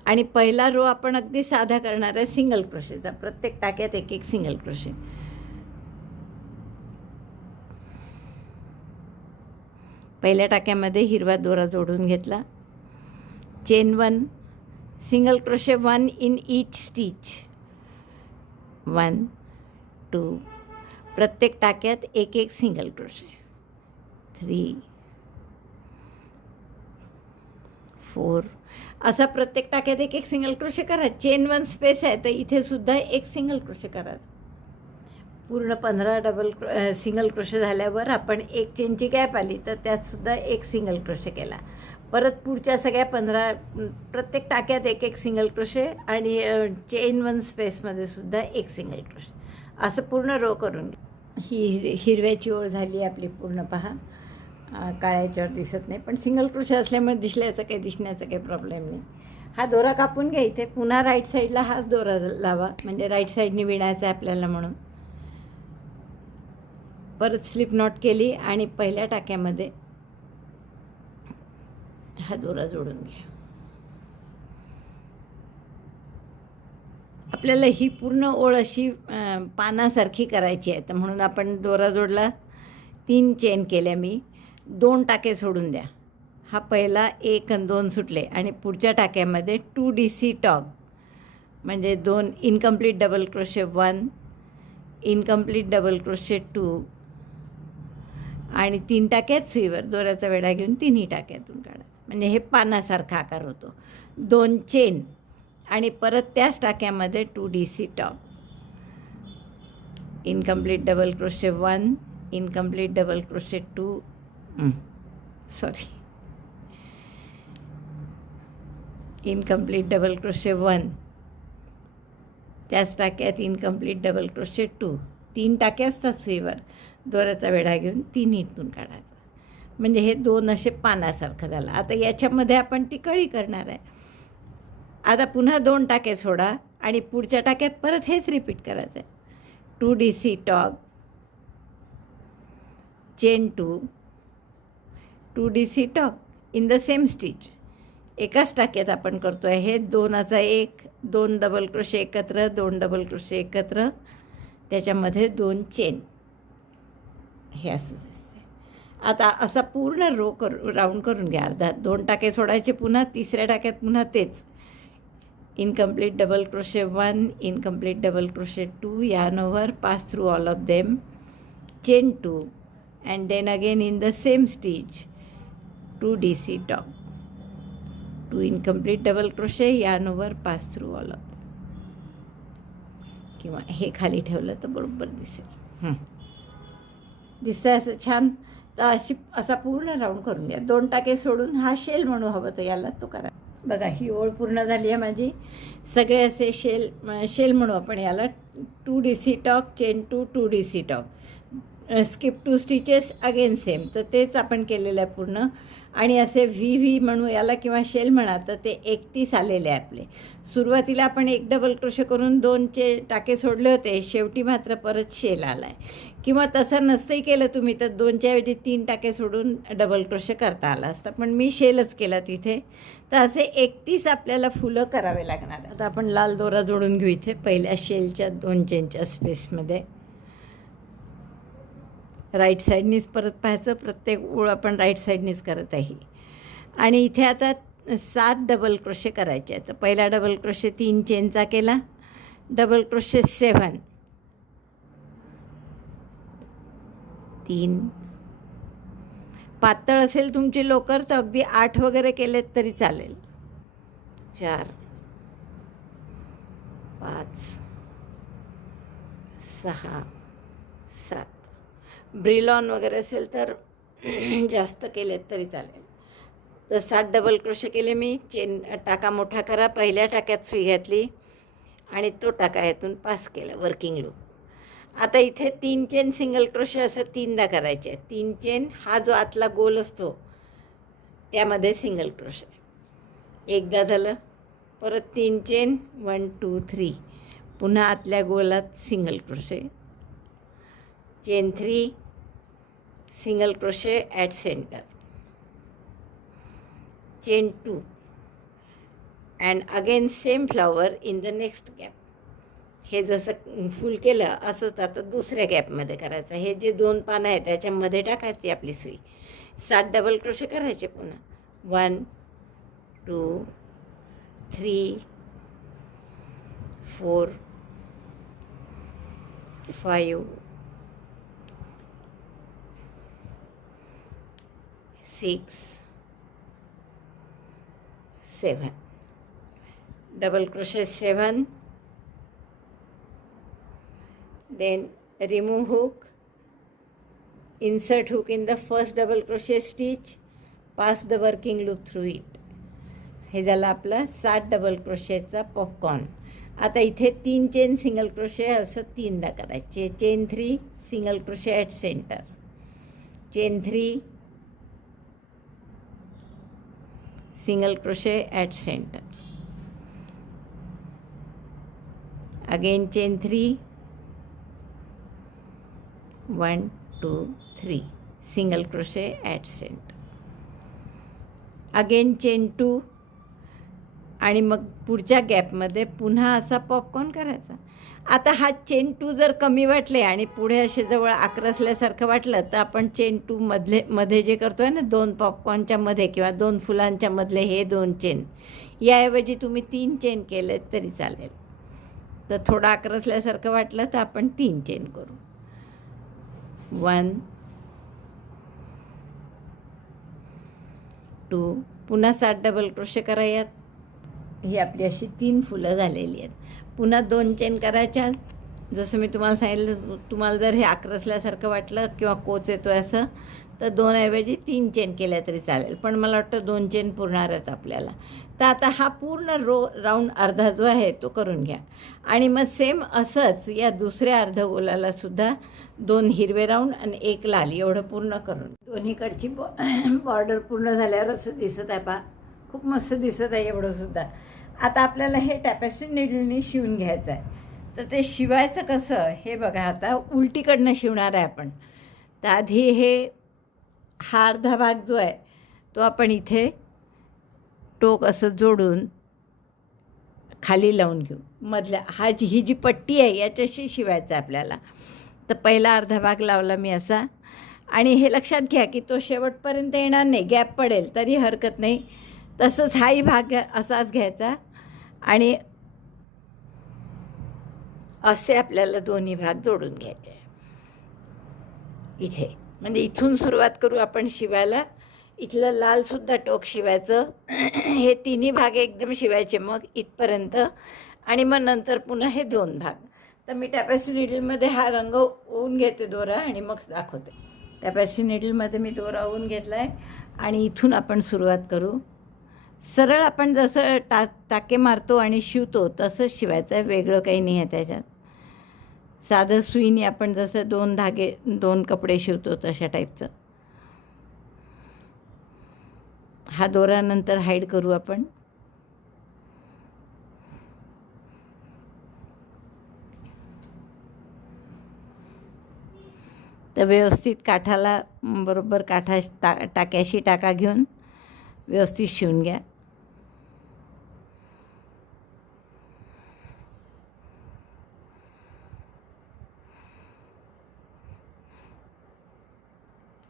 आणि पहिला रो आपण अगदी साधा करणार आहे सिंगल क्रोशेचा. प्रत्येक टाक्यात एक एक सिंगल क्रोशे. पहिल्या टाक्यामध्ये हिरवा दोरा जोडून घेतला. Chain 1, single crochet 1 in each stitch. 1 2, प्रत्येक टाक्यात एक एक सिंगल क्रोशे. 3 4, असा प्रत्येक टाक्यात एक एक सिंगल क्रोशे करा. चेन 1 स्पेस आहे तर इथे सुद्धा एक सिंगल क्रोशे करायचं. पूर्ण 15 सिंगल क्रोशे झाल्यावर आपण एक चेनची गॅप आली तर त्यात सुद्धा एक सिंगल क्रोशे केला. परत पुढच्या सगळ्या 15 प्रत्येक टाक्यात एक एक सिंगल क्रोशे आणि चेन 1 स्पेसमध्ये सुद्धा एक सिंगल क्रोशे. असं पूर्ण रो करून ही हिरव्याची ओळ झाली आपली पूर्ण. पहा, काळ्याच्यावर दिसत नाही पण सिंगल क्रोशे असल्यामुळे दिसण्याचा काही प्रॉब्लेम नाही. हा दोरा कापून घ्या. इथे पुन्हा राईट साईडला हाच दोरा लावा, म्हणजे राईट साईडनी विणायचा आहे आपल्याला म्हणून. परत स्लिप नॉट केली आणि पहिल्या टाक्यामध्ये हा दोरा जोडून घ्या. आपल्याला ही पूर्ण ओळ अशी पानासारखी करायची आहे, तर म्हणून आपण दोरा जोडला. 3 चेन केल्या मी. 2 टाके सोडून द्या. हा पहिला 1 आणि 2 सुटले आणि पुढच्या टाक्यामध्ये 2 DC टॉग म्हणजे 2 incomplete double crochet 1, incomplete double crochet 2 आणि 3 टाक्यात सुईवर दोऱ्याचा वेढा घेऊन 3ही टाक्यातून काढायचं. म्हणजे हे पानासारखा आकार होतो. 2 चेन आणि परत त्याच टाक्यामध्ये 2 DC tog, incomplete double crochet 1, incomplete double crochet 2 incomplete double crochet 1, त्याच टाक्यात इनकम्प्लीट डबल क्रोशे 2. 3 टाक्या असतात सुईवर, दोऱ्याचा वेढा घेऊन 3 इथून काढायचा. म्हणजे हे 2 असे पानासारखं झालं. आता याच्यामध्ये आपण ती कळी करणार आहे. आता पुन्हा 2 टाके सोडा आणि पुढच्या टाक्यात परत हेच रिपीट करायचं आहे. 2 DC tog, chain 2, 2 DC tog in the same stitch. एकाच टाक्यात आपण करतो आहे हे. 2चा 1, 2 डबल क्रोशे एकत्र, 2 डबल क्रोशे एकत्र, त्याच्यामध्ये 2 चेन. हे असं दिसते. आता असा पूर्ण रो राऊंड करून घ्या. अर्धा 2 टाके सोडायचे. पुन्हा तिसऱ्या टाक्यात पुन्हा तेच. Incomplete double crochet 1, incomplete double crochet 2, yarn over, pass through all of them, chain 2 and then again in the same stitch 2 DC top, 2 incomplete double crochet, yarn over, pass through all of them. किंवा हे खाली ठेवलं तर बरोबर दिसेल. दिसतं असं छान. तर असा पूर्ण राऊंड करून घ्या. 2 टाके सोडून हा शेल म्हणू हवं तर याला तो करा. बघा ही ओळ पूर्ण झाली आहे माझी. सगळे असे शेल म्हणू आपण याला. 2 DC talk, chain 2, 2 DC talk, skip 2 stitches, again same. तर तेच आपण केलेलं आहे पूर्ण. आणि असे व्ही म्हणू याला किंवा शेल म्हणा. तर ते 31 आलेले आहे आपले. सुरुवातीला आपण 1 डबल क्रोशे करून 2चे टाके सोडले होते. शेवटी मात्र परत शेल आला आहे. किंवा तसं नसतंही केलं तुम्ही तर 2च्या ऐवजी 3 टाके सोडून डबल क्रोशे करता आला असता. पण मी शेलच केला तिथे. तर असे 31 आपल्याला फुलं करावे लागणार. आता आपण लाल दोरा जोडून घेऊ इथे पहिल्या शेलच्या 2 चेनच्या स्पेसमध्ये. राईट साईडनीच परत पाहायचं. प्रत्येक ओळ आपण राईट साईडनीच करत आहे. आणि इथे आता 7 डबल क्रोशे करायचे आहेत. तर पहिला डबल क्रोशे 3 चेनचा केला. Double crochet 7, 3. पातळ असेल तुमची लोकर तर अगदी 8 वगैरे केलेत तरी चालेल. 4, 5, 6, 7. ब्रिलॉन वगैरे असेल तर जास्त केलेत तरी चालेल. तर 7 डबल क्रोशे केले मी. चेन टाका मोठा करा. पहिल्या टाक्यात सुई घातली आणि तो टाका ह्यातून पास केला वर्किंग लूप. आता इथे 3 चेन सिंगल क्रोशे असं 3दा करायचे आहेत. 3 चेन हा जो आतला गोल असतो त्यामध्ये सिंगल क्रोशे. एकदा झालं, परत 3 चेन 1 2 3, पुन्हा आतल्या गोलात single crochet, chain 3, single crochet at center, chain 2 and again same flower in the next gap. हे जसं फुल केलं असंच आता दुसऱ्या गॅपमध्ये करायचं. हे जे 2 पानं आहेत त्याच्यामध्ये टाकायची आपली सुई. 7 डबल क्रोशे करायचे पुन्हा. 1 2 3 4 5 6 7 double crochet 7, then remove hook, insert hook in the first double crochet stitch, pass the working loop through it. हे झालं आपलं 7 डबल क्रोशेचा पॉपकॉर्न. आता इथे 3 चेन सिंगल क्रोशे असं 3दा करायचे. Chain 3, single crochet at center, chain 3, single crochet at centre, again chain 3, 1 2 3, single crochet at centre, again chain 2, आणि मग पुढच्या गॅपमध्ये पुन्हा असा पॉपकॉर्न करायचा. आता हा चेन 2 जर कमी वाटले आणि पुढे असे जवळ आक्रसल्यासारखं वाटलं तर आपण चेन 2 मध्ये जे करतो आहे ना, 2 पॉपकॉर्नच्या मध्ये किंवा 2 फुलांच्या मधले हे 2 चेन, याऐवजी तुम्ही 3 चेन केले तरी चालेल. तर थोडं आक्रसल्यासारखं वाटलं तर आपण 3 चेन करू. 1 2, पुन्हा 7 डबल क्रोशे करा. यात ही आपली अशी 3 फुलं झालेली आहेत. पुन्हा 2 चेन करायच्या. जसं मी तुम्हाला सांगितलं, तुम्हाला जर हे आक्रसल्यासारखं वाटलं किंवा कोच येतो आहे असं, तर 2 ऐवजी 3 चेन केल्या तरी चालेल, पण मला वाटतं 2 चेन पुरणार आहेत आपल्याला. तर आता हा पूर्ण राऊंड अर्धा जो आहे तो करून घ्या. आणि मग सेम असंच या दुसऱ्या अर्ध गोलाला सुद्धा 2 हिरवे राऊंड आणि 1 लाल एवढं पूर्ण करून, दोन्हीकडची बॉर्डर पूर्ण झाल्यावर असं दिसत आहे पहा, खूप मस्त दिसत आहे एवढं सुद्धा. आता आपल्याला हे टॅपेस्ट्री नीडलने शिवून घ्यायचं आहे. तर ते शिवायचं कसं हे बघा. आता उलटीकडनं शिवणार आहे आपण. तर आधी हा अर्धा भाग जो आहे तो आपण इथे टोक असं जोडून खाली लावून घेऊ. मधल्या ही जी पट्टी आहे याच्याशी शिवायचं आहे आपल्याला. तर पहिला अर्धा भाग लावला मी असा, आणि हे लक्षात घ्या की तो शेवटपर्यंत येणार नाही, गॅप पडेल तरी हरकत नाही. तसंच हाही भाग असाच घ्यायचा, आणि असे आपल्याला दोन्ही भाग जोडून घ्यायचे इथे. म्हणजे इथून सुरुवात करू आपण शिवायला. इथलं लालसुद्धा टोक शिवायचं. हे तिन्ही भाग एकदम शिवायचे मग इथपर्यंत, आणि मग नंतर पुन्हा हे 2 भाग. तर मी टॅपेस्ट्री नीडलमध्ये हा रंग ओवून घेते दोरा, आणि मग दाखवते. टॅपेस्ट्री नीडलमध्ये मी दोरा ओवून घेतला आहे, आणि इथून आपण सुरुवात करू. सरळ आपण जसं टाके मारतो आणि शिवतो तसंच शिवायचं आहे, वेगळं काही नाही आहे त्याच्यात. साधं सुईने आपण जसं 2 कपडे शिवतो तशा टाईपचं. हा दोरा नंतर हाईड करू आपण. तर व्यवस्थित काठाला बरोबर टाक्याशी टाका घेऊन व्यवस्थित शिवून घ्या.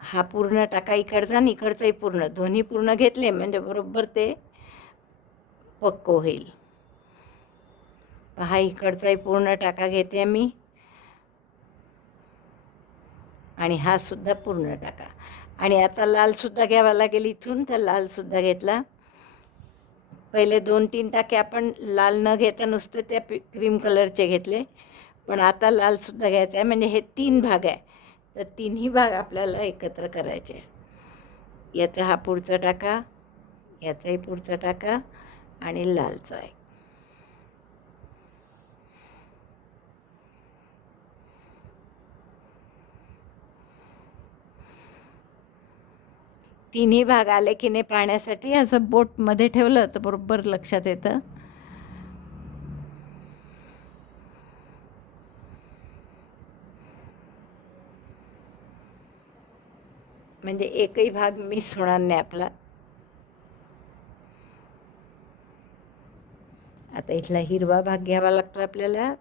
हा पूर्ण टाका इकडचा आणि इकडचाही पूर्ण, दोन्ही पूर्ण घेतले म्हणजे बरोबर ते पक्क होईल. हा इकडचाही पूर्ण टाका घेते मी, आणि हा सुद्धा पूर्ण टाका. आणि आता लालसुद्धा घ्यावा लागेल इथून. तर लालसुद्धा घेतला. पहिले 2-3 टाके आपण लाल न घेता नुसते त्या क्रीम कलरचे घेतले, पण आता लालसुद्धा घ्यायचा आहे. म्हणजे हे 3 भाग आहे, तर तिन्ही भाग आपल्याला एकत्र करायचे. याचा हा पुढचा टाका, याचाही पुढचा टाका, आणि लालचा आहे. तिन्ही भाग आले की नाही पाहण्यासाठी असं बोटमध्ये ठेवलं तर बरोबर लक्षात येतं म्हणजे एकही भाग मिस होणार नाही आपला. आता इथला हिरवा भाग घ्यावा लागतो आपल्याला,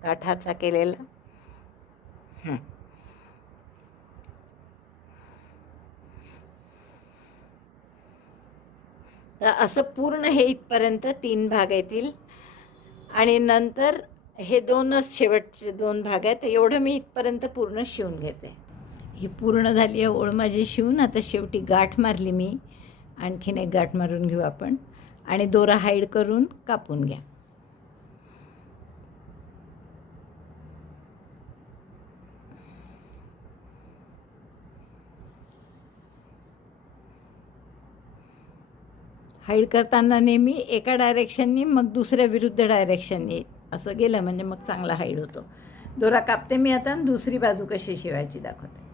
काठाचा केलेला. तर असं पूर्ण हे इथपर्यंत 3 भाग येतील आणि नंतर हे 2च शेवटचे 2 भाग आहेत. एवढं मी इथपर्यंत पूर्ण शिवून घेते. ही पूर्ण झाली आहे ओळ माझी शिवून. आता शेवटी गाठ मारली मी. आणखीन एक गाठ मारून घेऊ आपण आणि दोरा हाईड करून कापून घ्या. हाईड करताना नेहमी एका डायरेक्शननी मग दुसऱ्या विरुद्ध डायरेक्शननी असं गेलं म्हणजे मग चांगला हाईड होतो. दोरा कापते मी आता. दुसरी बाजू कशी शिवायची दाखवते.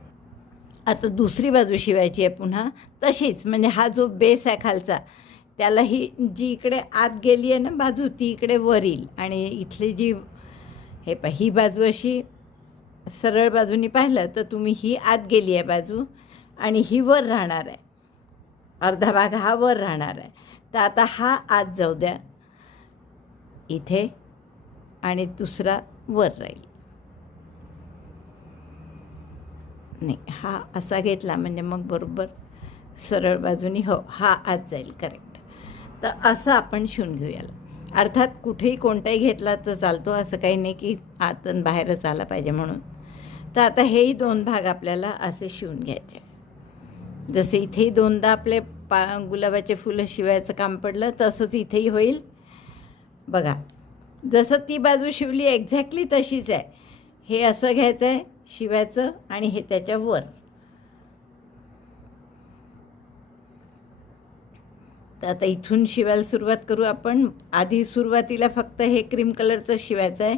आता दुसरी बाजू शिवायची आहे पुन्हा तशीच. म्हणजे हा जो बेस आहे खालचा त्याला ही जी इकडे आत गेली आहे ना बाजू ती इकडे वर येईल आणि इथली जी ही बाजू अशी सरळ बाजूनी पाहिलं तर तुम्ही ही आत गेली आहे बाजू आणि ही वर राहणार आहे. अर्धा भाग हा वर राहणार आहे. तर आता हा आत जाऊ द्या इथे आणि दुसरा वर राहील. नाही हा असा घेतला म्हणजे मग बरोबर सरळ बाजूनी हो हा आत जाईल. करेक्ट. तर असं आपण शिवून घेऊयाला. अर्थात कुठेही कोणताही घेतला तर चालतो. असं काही नाही की आतून बाहेरच आला पाहिजे म्हणून. तर आता हेही 2 भाग आपल्याला असे शिवून घ्यायचे. जसे इथेही 2दा आपले गुलाबाचे फुलं शिवायचं काम पडलं तसंच इथेही होईल. बघा जसं ती बाजू शिवली एक्झॅक्टली तशीच आहे. हे असं घ्यायचं आहे शिवायचं आणि हे त्याच्यावर. तर आता इथून शिवायला सुरुवात करू आपण. आधी सुरुवातीला फक्त हे क्रीम कलरचं शिवायचं आहे.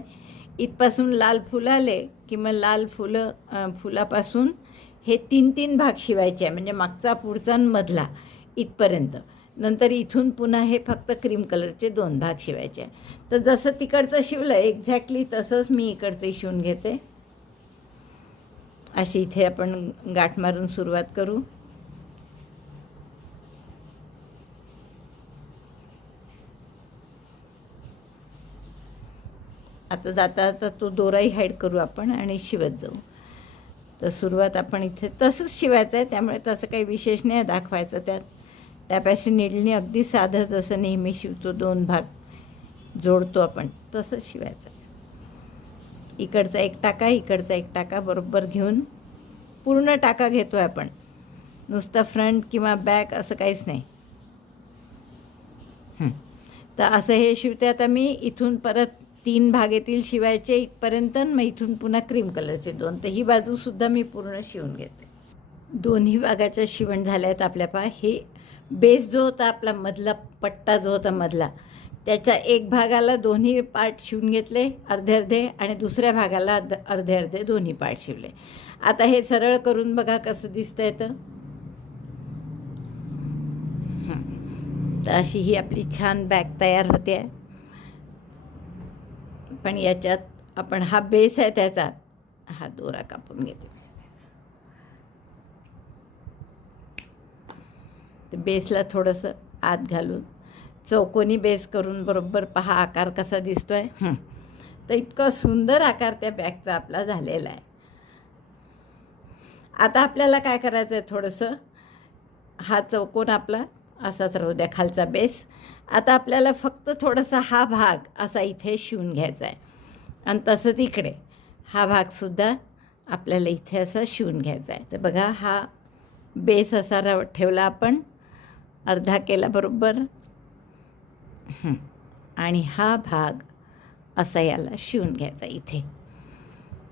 इथपासून लाल फुलं आले की मग लाल फुलापासून हे 3 भाग शिवायचे आहे. म्हणजे मागचा पुढचा आणि मधला इथपर्यंत. नंतर इथून पुन्हा हे फक्त क्रीम कलरचे 2 भाग शिवायचे आहे. तर जसं तिकडचं शिवलं एक्झॅक्टली तसंच मी इकडचंही शिवून घेते. अशी इथे आपण गाठ मारून सुरुवात करू. आता जाता जाता तो दोराही हाईड करू आपण आणि शिवत जाऊ. तर सुरुवात आपण इथे तसंच शिवायचं आहे. त्यामुळे तसं काही विशेष नाही दाखवायचं त्यात. टॅपॅसी नीडलने अगदी साधं जसं नेहमी शिवतो 2 भाग जोडतो आपण तसंच शिवायचं. इकडचा एक टाका इकडचा एक टाका बरोबर घेऊन पूर्ण टाका घेतो आहे आपण. नुसतं फ्रंट किंवा बॅक असं काहीच नाही. तर असं हे शिवते. आता मी इथून परत 3 भाग येतील शिवायचे इथपर्यंत. मग इथून पुन्हा क्रीम कलरचे 2. तर ही बाजूसुद्धा मी पूर्ण शिवून घेते. दोन्ही भागाच्या शिवण झाल्या आहेत आपल्या. हे बेस जो होता आपला मधला पट्टा जो होता मधला त्याच्या एक भागाला दोन्ही पार्ट शिवून घेतले अर्धे अर्धे आणि दुसऱ्या भागाला अर्धे अर्धे दोन्ही पार्ट शिवले. आता हे सरळ करून बघा कसं दिसतंय. तर अशी ही आपली छान बॅग तयार होते आहे. पण याच्यात आपण हा बेस आहे त्याचा हा दोरा कापून घेते. तर बेसला थोडंसं आत घालून चौकोनी बेस करून बरोबर पहा आकार कसा दिसतोय. तर इतका सुंदर आकार त्या बॅगचा आपला झालेला आहे. आता आपल्याला काय करायचं आहे थोडंसं हा चौकोन आपला असाच राहू द्या खालचा बेस. आता आपल्याला फक्त थोडासा हा भाग असा इथे शिवून घ्यायचा आहे आणि तसंच इकडे हा भागसुद्धा आपल्याला इथे असा शिवून घ्यायचा आहे. तर बघा हा बेस असा ठेवला आपण अर्धा केला बरोबर आणि हा भाग असा याला शिवून घ्यायचा इथे.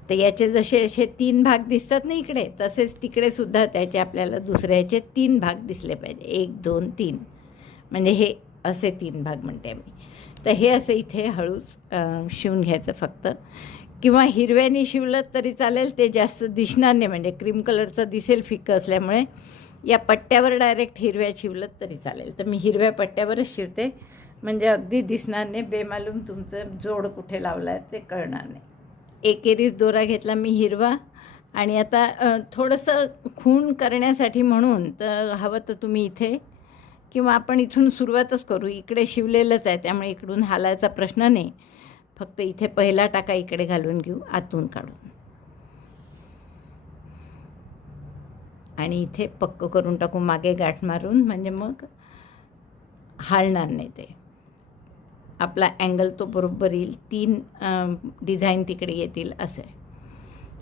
तर याचे जसे असे 3 भाग दिसतात ना इकडे तसेच तिकडे सुद्धा त्याचे आपल्याला दुसऱ्याचे 3 भाग दिसले पाहिजे. 1 2 3 म्हणजे हे असे 3 भाग म्हणते मी. तर हे असं इथे हळूच शिवून घ्यायचं फक्त. किंवा हिरव्याने शिवलं तरी चालेल. ते जास्त दिसणार नाही म्हणजे क्रीम कलरचं दिसेल फिक्कं असल्यामुळे. या पट्ट्यावर डायरेक्ट हिरव्या शिवलं तरी चालेल. तर मी हिरव्या पट्ट्यावरच शिवते म्हणजे अगदी दिसणार नाही. बेमालूम तुमचं जोड कुठे लावला आहे ते कळणार नाही. एकेरीच दोरा घेतला मी हिरवा आणि आता थोडंसं खूण करण्यासाठी म्हणून तर हवं तर तुम्ही इथे किंवा आपण इथून सुरुवातच करू. इकडे शिवलेलंच आहे त्यामुळे इकडून हालायचा प्रश्न नाही. फक्त इथे पहिला टाका इकडे घालून घेऊ आतून काढून आणि इथे पक्क करून टाकू मागे गाठ मारून, म्हणजे मग हालणार नाही ते. आपला अँगल तो बरोबर येईल. 3 डिझाईन तिकडे येतील असे.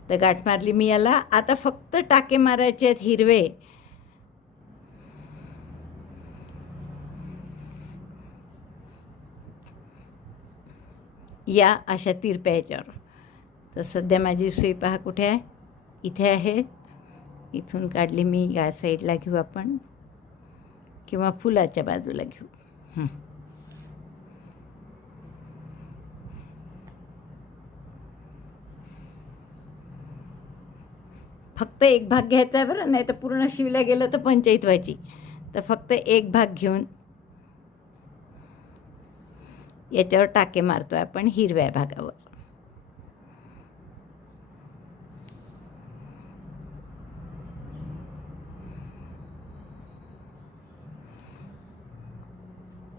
तर गाठ मारली मी याला. आता फक्त टाके मारायचे आहेत हिरवे. या अशा तिरप्या ह्याच्यावर. तर सध्या माझी सुई पहा कुठे आहे, इथे आहे. इथून काढली मी, या साईडला घेऊ आपण किंवा फुलाच्या बाजूला घेऊ. फक्त एक भाग घ्यायचा आहे बरं, नाही तर पूर्ण शिवल्या गेलं तर पंचायत व्हायची. तर फक्त एक भाग घेऊन याच्यावर टाके मारतो आहे आपण हिरव्या भागावर.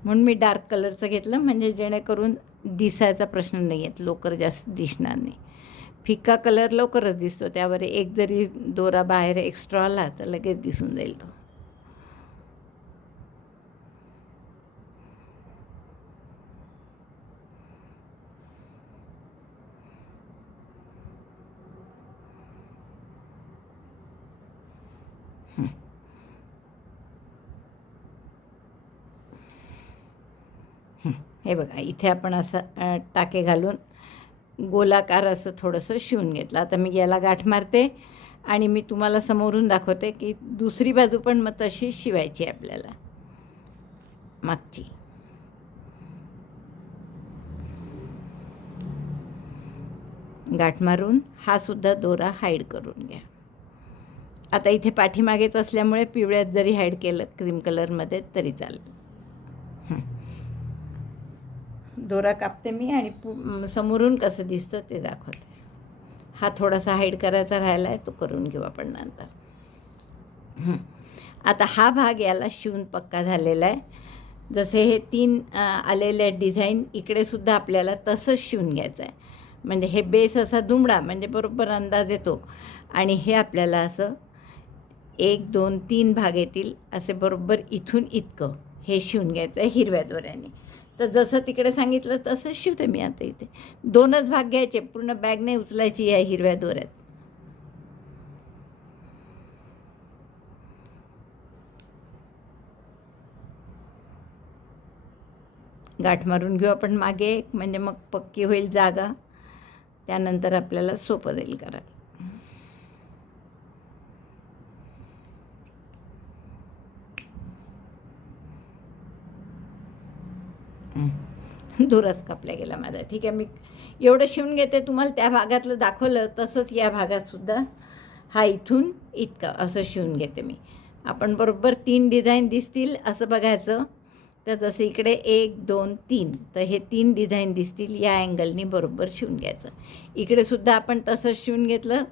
म्हणून मी डार्क कलरचं घेतलं, म्हणजे जेणेकरून दिसायचा प्रश्न नाही येत, लोकर जास्त दिसणार नाही. फिका कलर लवकरच दिसतो, त्यावर एक जरी दोरा बाहेर एक्स्ट्रा आला तर लगेच दिसून जाईल तो. हे बघा, इथे आपण असं टाके घालून गोलाकार असं थोडंसं शिवून घेतलं. आता मी याला गाठ मारते आणि मी तुम्हाला समोरून दाखवते की दुसरी बाजू पण मग तशी शिवायची आपल्याला मागची. गाठ मारून हा सुद्धा दोरा हाईड करून घ्या. आता इथे पाठीमागेच असल्यामुळे पिवळ्यात जरी हाईड केलं क्रीम कलरमध्ये तरी चालेल. दोरा कापते मी आणि समोरून कसं दिसतं ते दाखवते. हा थोडासा हाईड करायचा राहिला आहे, तो करून घेऊ आपण नंतर. आता हा भाग याला शिवून पक्का झालेला आहे. जसे हे 3 आलेले डिझाईन इकडे सुद्धा आपल्याला तसंच शिवून घ्यायचं आहे. म्हणजे हे बेस असा दुमडा म्हणजे बरोबर अंदाज येतो आणि हे आपल्याला असं 1 2 3 भाग येतील असे बरोबर इथून इतकं हे शिवून घ्यायचं आहे हिरव्या दोऱ्याने. तर जसं तिकडे सांगितलं तसंच शिवते मी. आता इथे 2च भाग घ्यायचे, पूर्ण बॅग नाही उचलायची या हिरव्या दोऱ्यात. गाठ मारून घेऊ आपण मागे, म्हणजे मग पक्की होईल जागा. त्यानंतर आपल्याला सोपं जाईल करायला. दोराच कापला गेला माझा. ठीक आहे, मी एवढं शिवून घेते. तुम्हाला त्या भागातलं दाखवलं तसंच या भागातसुद्धा हा इथून इतका असं शिवून घेते मी. आपण बरोबर 3 डिझाईन दिसतील असं बघायचं. तर जसं इकडे 1 2 3, तर हे 3 डिझाईन दिसतील या अँगलनी बरोबर शिवून घ्यायचं. इकडेसुद्धा आपण तसंच शिवून घेतलं,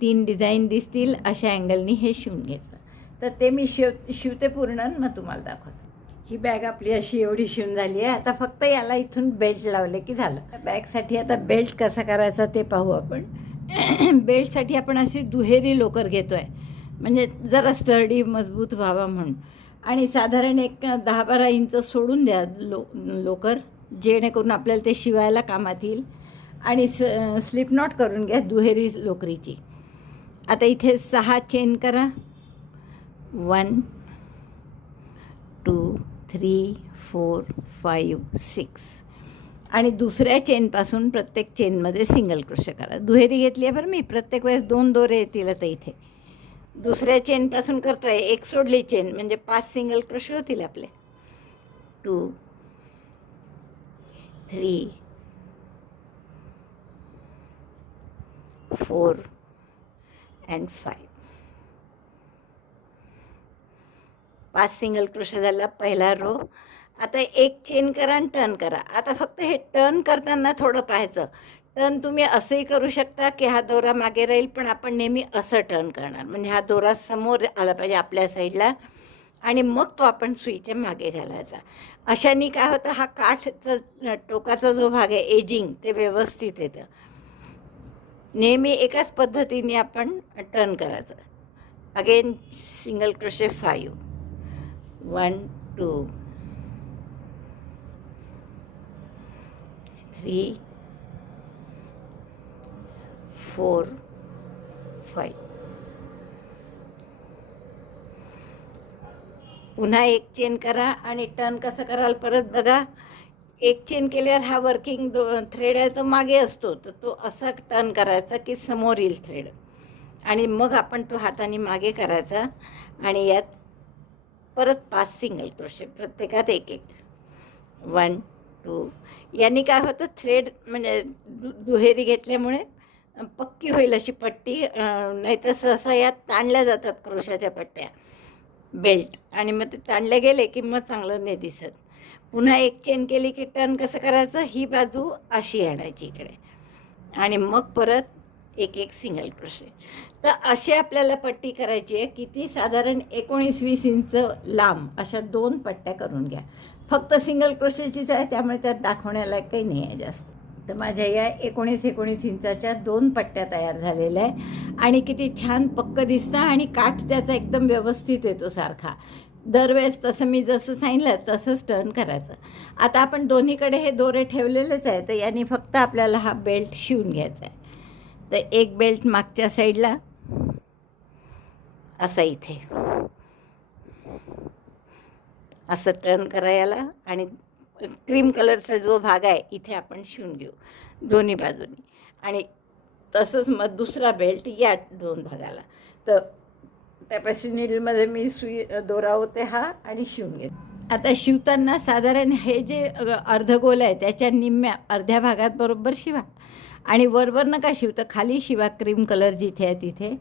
3 डिझाईन दिसतील अशा अँगलनी हे शिवून घेतलं. तर ते मी शिवते पूर्ण, मग तुम्हाला दाखवते. ही बॅग आपली अशी एवढी शिवून झाली आहे. आता फक्त याला इथून बेल्ट लावले की झालं. बॅगसाठी आता बेल्ट कसा करायचा ते पाहू आपण. बेल्टसाठी आपण अशी दुहेरी लोकर घेतो आहे, म्हणजे जरा स्टर्डी मजबूत व्हावा म्हणून. आणि साधारण एक 10-12 इंच सोडून द्या लोकर, जेणेकरून आपल्याला ते शिवायला कामात येईल. आणि स्लिप नॉट करून घ्या दुहेरी लोकरीची. आता इथे 6 चेन करा. 1 2 3 4 5 6. आणि दुसऱ्या चेनपासून प्रत्येक चेनमध्ये सिंगल क्रोशे करा. दुहेरी घेतली आहे बरं मी, प्रत्येक वेळेस 2 दोरे येतील. आता इथे दुसऱ्या चेनपासून करतो आहे, एक सोडली चेन म्हणजे 5 सिंगल क्रोशे होतील आपले. 2 3 4 and 5. 5 सिंगल क्रोशे झाला पहिला रो. आता एक चेन करा आणि टर्न करा. आता फक्त हे टर्न करताना थोडं पाहायचं, टर्न तुम्ही असंही करू शकता की हा दोरा मागे राहील, पण आपण नेहमी असं टर्न करणार, म्हणजे हा दोरा समोर आला पाहिजे आपल्या साईडला आणि मग तो आपण सुईच्या मागे घालायचा. अशाने काय होतं, हा काठचा टोकाचा जो भाग आहे एजिंग ते व्यवस्थित येतं. नेहमी एकाच पद्धतीने आपण टर्न करायचं. Again single crochet 5, 1 2 3 4 5. पुन्हा एक चेन करा आणि टर्न कसं कराल परत बघा. एक चेन केल्यावर हा वर्किंग थ्रेड आहे तो मागे असतो, तर तो असा टर्न करायचा की समोर येईल थ्रेड आणि मग आपण तो हाताने मागे करायचा आणि यात परत 5 सिंगल क्रोशे, प्रत्येकात एक एक, 1 2. यांनी काय होतं, थ्रेड म्हणजे दुहेरी घेतल्यामुळे पक्की होईल अशी पट्टी, नाहीतर सहसा यात ताणल्या जातात क्रोशाच्या पट्ट्या बेल्ट, आणि मग ते ताणले गेले की मग चांगलं नाही दिसत. पुन्हा एक चेन केली की टर्न कसं करायचं, ही बाजू अशी आणायची इकडे आणि मग परत एक एक सिंगल क्रोशे. तर अशी आपल्याला पट्टी करायची आहे. किती, साधारण 19-20 इंच लांब अशा 2 पट्ट्या करून घ्या. फक्त सिंगल क्रोशेचीच आहे, त्यामुळे त्यात दाखवण्याला काही नाही आहे जास्त. तर माझ्या या 19-19 इंचाच्या 2 पट्ट्या तयार झालेल्या आहे आणि किती छान पक्क दिसतं आणि काठ त्याचा एकदम व्यवस्थित येतो सारखा. दरवेळेस तसं मी जसं सांगितलं तसंच टर्न करायचं. आता आपण दोन्हीकडे हे दोरे ठेवलेलेच आहे, तर यांनी फक्त आपल्याला हा बेल्ट शिवून घ्यायचा आहे. तर एक बेल्ट मागच्या साईडला असा इथे असं टर्न करायला आणि क्रीम कलरचा जो भाग आहे इथे आपण शिवून घेऊ दोन्ही बाजूनी, आणि तसंच मग दुसरा बेल्ट या 2 भागाला. तर टॅपेस्ट्री नीडलमध्ये मी सुई दोरा होते हा आणि शिवून घेते. आता शिवताना साधारण हे जे अर्धगोल आहे त्याच्या निम्म्या अर्ध्या भागात बरोबर शिवा आणि वरवर नका शिवता, खाली शिवा क्रीम कलर जिथे आहे तिथे.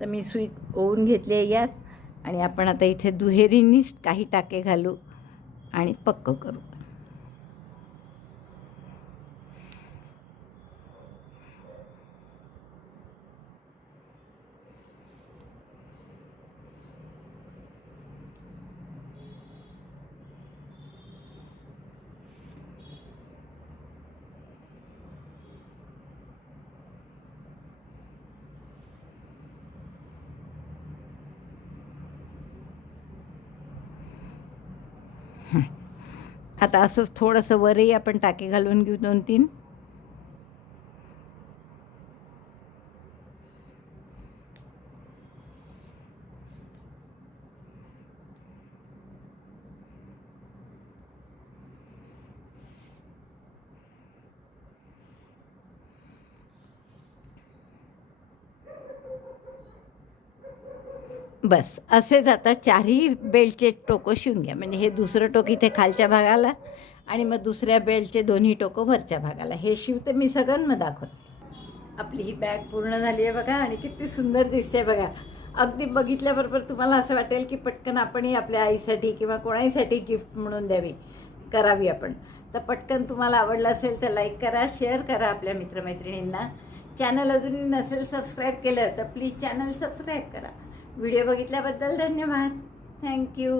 तर मी सुई ओवून घेतली आहे यात आणि आपण आता इथे दुहेरीनीच काही टाके घालू आणि पक्क करू. आता असंच थोडंसं वरही आपण टाके घालून घेऊ 2-3. बस असेच आता 4ही बेल्टचे टोकं शिवून घ्या. म्हणजे हे दुसरं टोक इथे खालच्या भागाला आणि मग दुसऱ्या बेल्टचे दोन्ही टोकं वरच्या भागाला. हे शिवते मी सगळ्यांना दाखवते. आपली ही बॅग पूर्ण झाली आहे बघा आणि किती सुंदर दिसते बघा. अगदी बघितल्याबरोबर तुम्हाला असं वाटेल की पटकन आपणही आपल्या आईसाठी किंवा कोणाहीसाठी गिफ्ट म्हणून करावी आपण. तर पटकन तुम्हाला आवडलं असेल तर लाईक करा, शेअर करा आपल्या मित्रमैत्रिणींना. चॅनल अजूनही नसेल सबस्क्राईब केलं तर प्लीज चॅनल सबस्क्राईब करा. व्हिडिओ बघितल्याबद्दल धन्यवाद. थँक्यू.